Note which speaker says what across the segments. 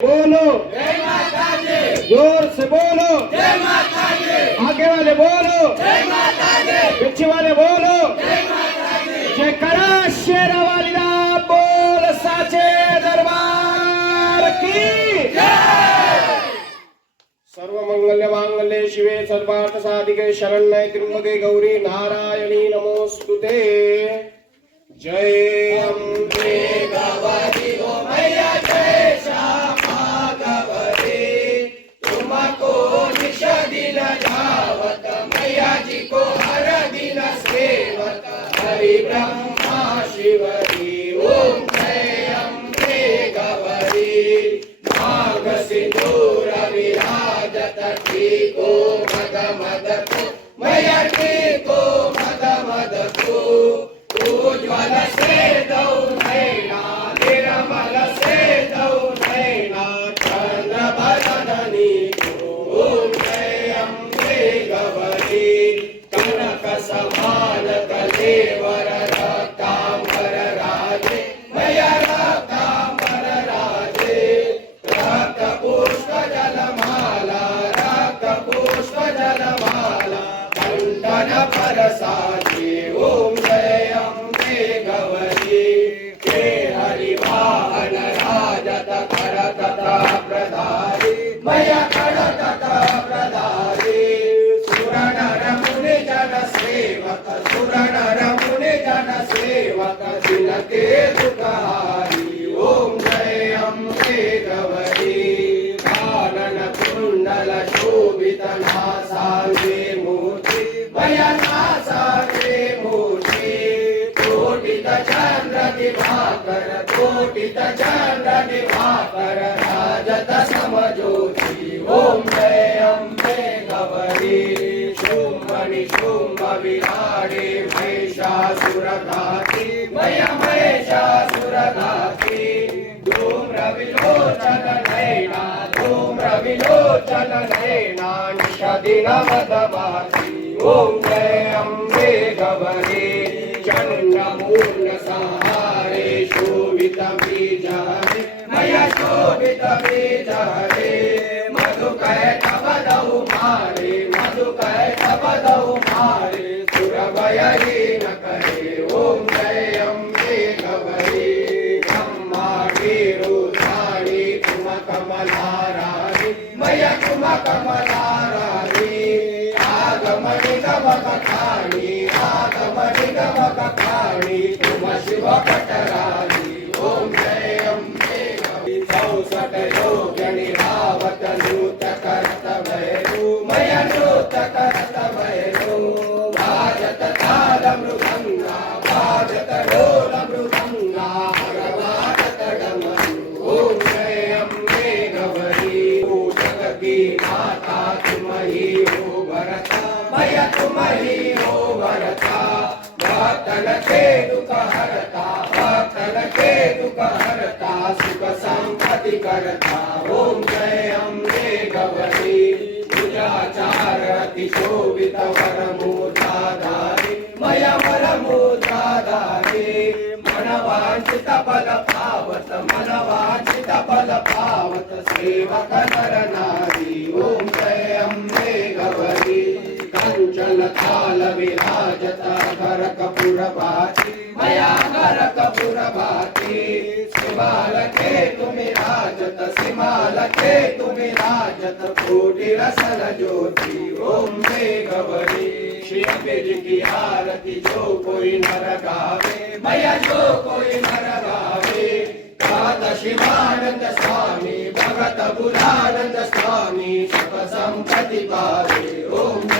Speaker 1: बोलो ज़ोर से बोलो आगे वाले बोलो पीछे वाले बोलो जय करा शेरा वालीला बोल साचे दरबार की सर्व मंगल्य मांगल्ये शिवे सर्वार्थ साधिके शरण्ये त्र्यंबके गौरी नारायणी नमोस्तुते जय अम्बे भगवती ओ मैया जय श्यामा भगवती तुमको निश दिन धावत मैया जी को हर दिन सेवत हरि ब्रह्मा शिवरी कंठन परसाची ओम जय अम्बे गवरी। हे हरिवाहन राजत कर तथा प्रदारी मया कर तथा प्रदारी सुर नर मुनि जन सेवक सुर नर मुनि जन सेवक दिनके दुखारी समज्योति ओम जय अम्बे गवरी शुंभनि शुंभ विराडे महिषासुर घाती मय महिषासुर घाती धूम्र विलोचन नैना धूम्र विलोचन नैना निषदिन मदवासी ओम जय अम्बे गवरी चन्द्रमूल संहारे शोभित बीजहरे मय शोभित बीजहरे मधुकैटवदौ मारे मधुकैटवदौ मारे सुरभयहीन करे ओम जय अम्बे गवरी ब्रह्माणि तुम कमलाराणि मय तुम कमलाराणि आगमनि गमकथाणि आगमनि गमकथाणि तुम शिव नृत करत भैरू भाजत ताल मृदङ्गा भाजत ढोल मृदङ्गा भगवात डमरू ओम जय अम्बे गवरी जग की माता तुम ही हो भरता मय तुम ही हो भरता भक्तन के दुख हरता भक्तन के दुख हरता सुख संपत्ति करता, ओम जय अम्बे गवरी। पूजाचार अति शोभित वर मूर्धाधारी मय वर मूर्धाधारी मनवांचित बल पावत मनवांचित बल पावत सेवक नर नारी ओम जय अम्बे गवरी कंचन थाल विराजत घर कपूर भाती मया घर कपूर भाती सिमाल के तुम राजत सिमाल के राजत कोटि रसन ज्योति, ओम गवरी। श्री बिज आरती, जो कोई नर गावे, मया, जो कोई नर गावे। गात शिवानंद स्वामी, भगत बुधानंद स्वामी, सुख संपत्ति पावे, ओम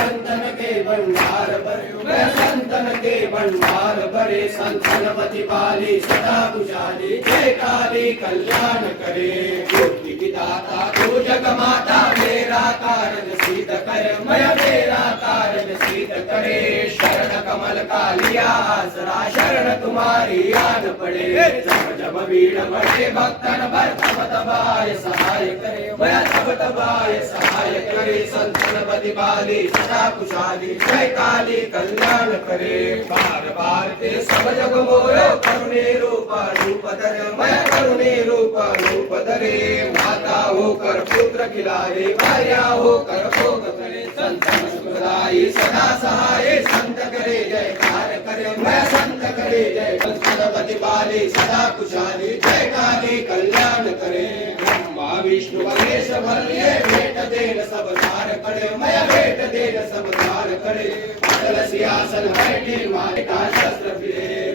Speaker 1: संतन के भंडार भरे मैं संतन के भंडार भरे। संतन पति पाली, सदा जय काली कल्याण करे। बुद्धि की दाता तू सिद्ध कर मैं मेरा कारण सिद्ध करे। शरण कमल कालिया, आसरा शरण तुम्हारी आन पड़े। जब जब भीड़ बढ़े भक्तन भर तब तब आय सहाय करे। मैं तब तब आय सहाय करे। संतन बदि बाली, सदा कुशाली, जय काली कल्याण करे। बार बार ते सब जग मोयो करुणे रूप रूप धरे। मैं करुणे रूप रूप धरे। माता होकर पुत्र खिलाए भार्या होकर भोग करे। संतन सुखदाई सदा सहाय संत करे जयकार करे मैं संत करे जय। बदि बाली सदा कुशाली, जय काली कल्याण करे। ब्रह्मा, विष्णु, महेश भल्ये भेट देन सब सार करे। मैं भेट देन सब सार करे। अटल सियासन बैठी मारे का शस्त्र फिरे।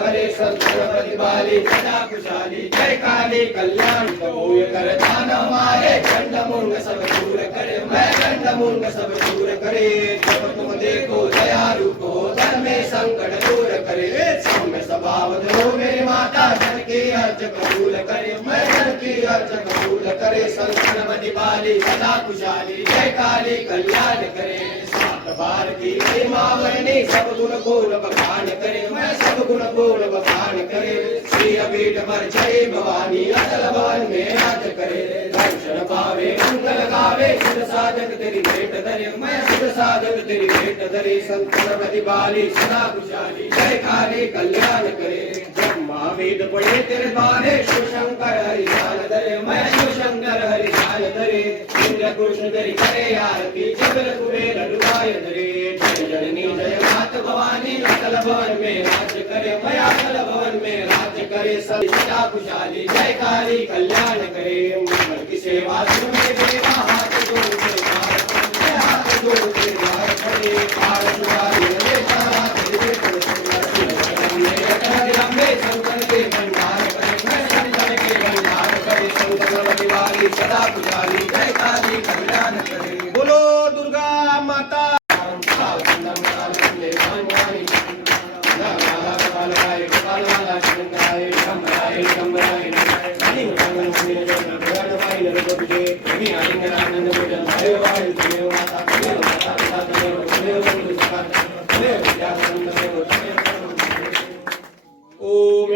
Speaker 1: हरे संतन प्रतिबाली सदा कुशाली जय काली कल्याण कबूय कर दान मारे खंड मुंड सब दूर करे, मैं खंड मुंड सब दूर करे, जब तुम देखो दयालु को धन में संकट दूर करे सौम्य स्वभाव धरो मेरी माता, धन की अर्ज़ कबूल करे, मैं धन की अर्ज़ कबूल करे बनी बाली, सदा कुशाली जय काली कल्याण करे सात बार की वर्णी सब गुण गुण बखान करे। मैं सब गुण गुण बखान करे। श्री अबीट पर जय भवानी अतल भवन में राज करे। दर्शन पावे, मंगल गावे। सुध साधक तेरी भेंट धरे। मैं सुध साधक तेरी भेंट धरे। संतन बनी बाली, सदा कुशाली जय काली, कल्याण करे। ब्रह्मा वेद पढ़े तेरे द्वारे शिव शंकर हरि ध्यान धरे। मैं शिव शंकर हरि ध्यान धरे इंद्र कृष्ण तेरी करे आरती जगल कुबेर लुभाय धरे जय जननी जय मात भवानी अतल भवन में राज करे मैं अतल भवन में राज करे सब सदा खुशहाली जय काली कल्याण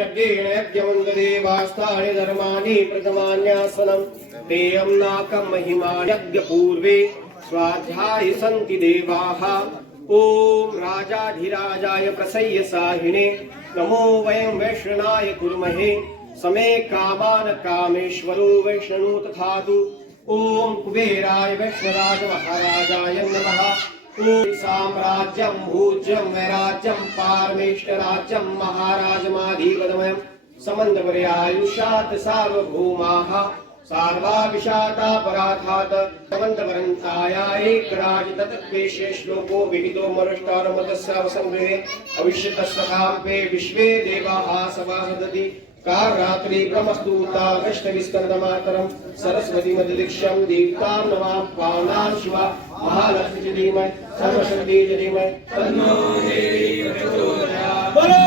Speaker 1: यज्ञेन यज्ञमङ्गदेवास्तानि धर्माणि प्रथमान्यासनम् तेयं नाकं महिमा यज्ञपूर्वे स्वाध्यायि सन्ति देवाः। ॐ राजाधिराजाय प्रसय्य साहिणे नमो वयं वैष्णनाय कुर्महे, समे कामान् कामेश्वरो वैष्णनो तथातु। ॐ कुबेराय वैष्णराज महाराजाय नमः। ॐ साम्राज्यं, भूज्यं, वैराज्यं, पारमेष्टराज्यं, महाराजमाधिपदमयं। समन्तपर्यायुषात् सार्वभौमाः सार्वाभिषातापराधात् समन्तपरन्ताया एकराज तत्त्वेषे श्लोको विहितो मरुष्टारमतस्यावसङ्ग्रहे अविष्यतस्य काम्पे विश्वे देवाः सभासदति काररात्रि ब्रह्मस्तूता सरस्वती मददीक्षं दीप्तां नमां पावनां शिवा महालक्ष्मी च धीमहि सर्वशक्ति धीमहि तन्नो देवी प्रचोदयात्।
Speaker 2: बोलो।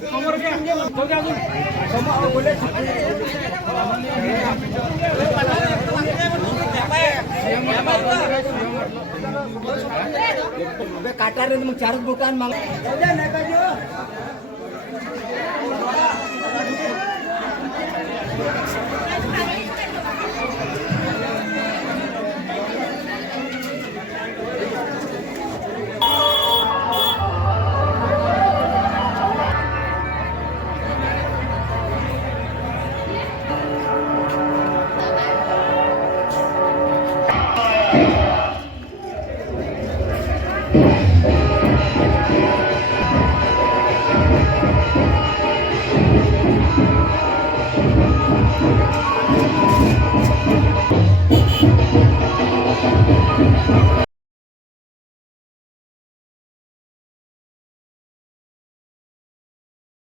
Speaker 3: समोर समोर समोर घ्या जाऊ द्या अजून समोर बोले
Speaker 2: काटार मग चारच बुका आणि मग
Speaker 4: Thank